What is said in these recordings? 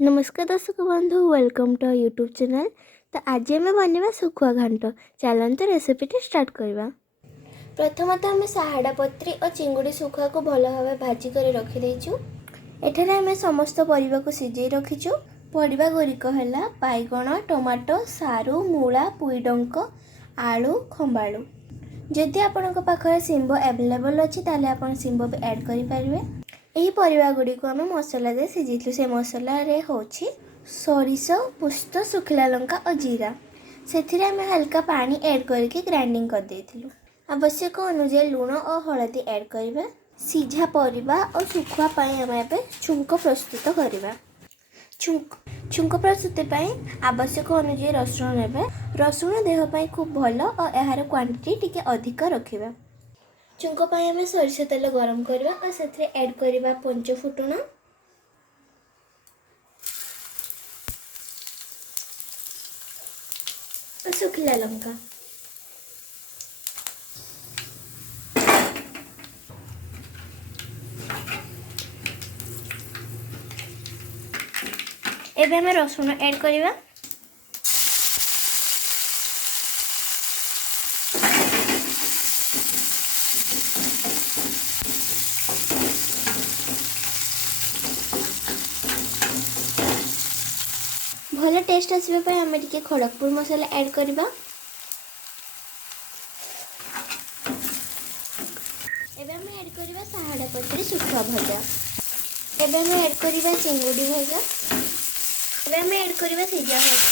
नमस्कार दर्शक बंधु, वेलकम टू यूट्यूब चैनल। तो आज आम बनवा सुखुआ घांट। चलते रेसिपीटी स्टार्ट करवा। प्रथमतः आम साहाड़ा पत्री और चिंगुड़ी सुखुआ को भल भाव भाजिक रखीदेचु। एठार आम समस्त परिवा को सिझे रखीचु। परिवा गुड़िक है बैगण, टमाटो, सारू, मूला, पुईडंक, आलू, खंबालू। जदि आपण पाखे शिंब एवेलेबल अच्छी ताले आपण शिंब भी ऐड करें। यही परिवा गुड़ी को आम मसला दे सिझेलु। से मसला होची सोरिष, पुस्त, सुखिला लंका और जीरा। से आम हल्का पानी ऐड करके ग्राइंडिंग कर देथिलु। आवश्यक अनुसार लुण और हलदी ऐड करिबा। सीझा परिवा और सुखुआ आम एबे छुंक प्रस्तुत करवा। छुंक प्रस्तुति आवश्यक अनुसार रसुण नेबे। रसुण देह पाई खूब भल और यार क्वांटिटी टिके अधिक रखिबा। छुंक आम सोरिष तेल गरम करवा और से ऐड करवा पंच फुटण, सुखिला लंका। एबे हमें रसुण ऐड करवा। भल टेस्ट आसवाई आम टे खड़गपुर मसला ऐड करवा। एबे हम ऐड करवा साहाड़ा पत्री सुखुआ भजा। एबे हम ऐड करवा चिंगुड़ी भजा। एबे हम ऐड करवा सिझा भजा।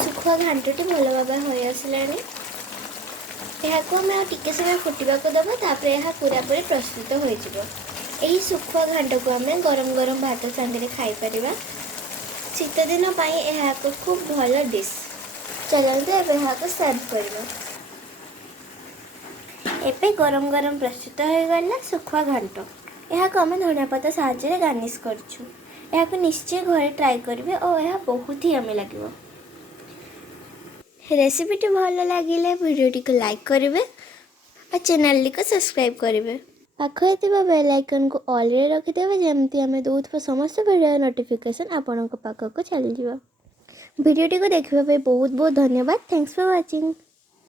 सुखुआ घांटटी भल भाव हो आसला। यहाँ आम टिके समय फुटा देवा। तापर पूरापूरी प्रस्तुत हो सुखुआ घांट को आम गरम गरम भात सांगे खाईपर। शीत दिन यह खूब भल डिश। चलते एवं सर्व करवा। एबे गरम गरम प्रस्तुत हो गला सुखुआ घांट। यहाँ आम धनिया पत्ता साहाय्य गार्निश करछू। यहाँ निश्चय घरे ट्राए करेंगे और यह बहुत ही यम्मी लगे। रेसिपीटी भल लगे वीडियोटी को लाइक करेंगे और चैनल को सब्सक्राइब करेंगे। पाखे बेल आइकन को ऑल रे रखिदेवे जमती आम दूध समस्त वीडियो नोटिफिकेशन आपण पाखक चली जाव। वीडियोटी को देखने बहुत बहुत धन्यवाद। Thanks for watching.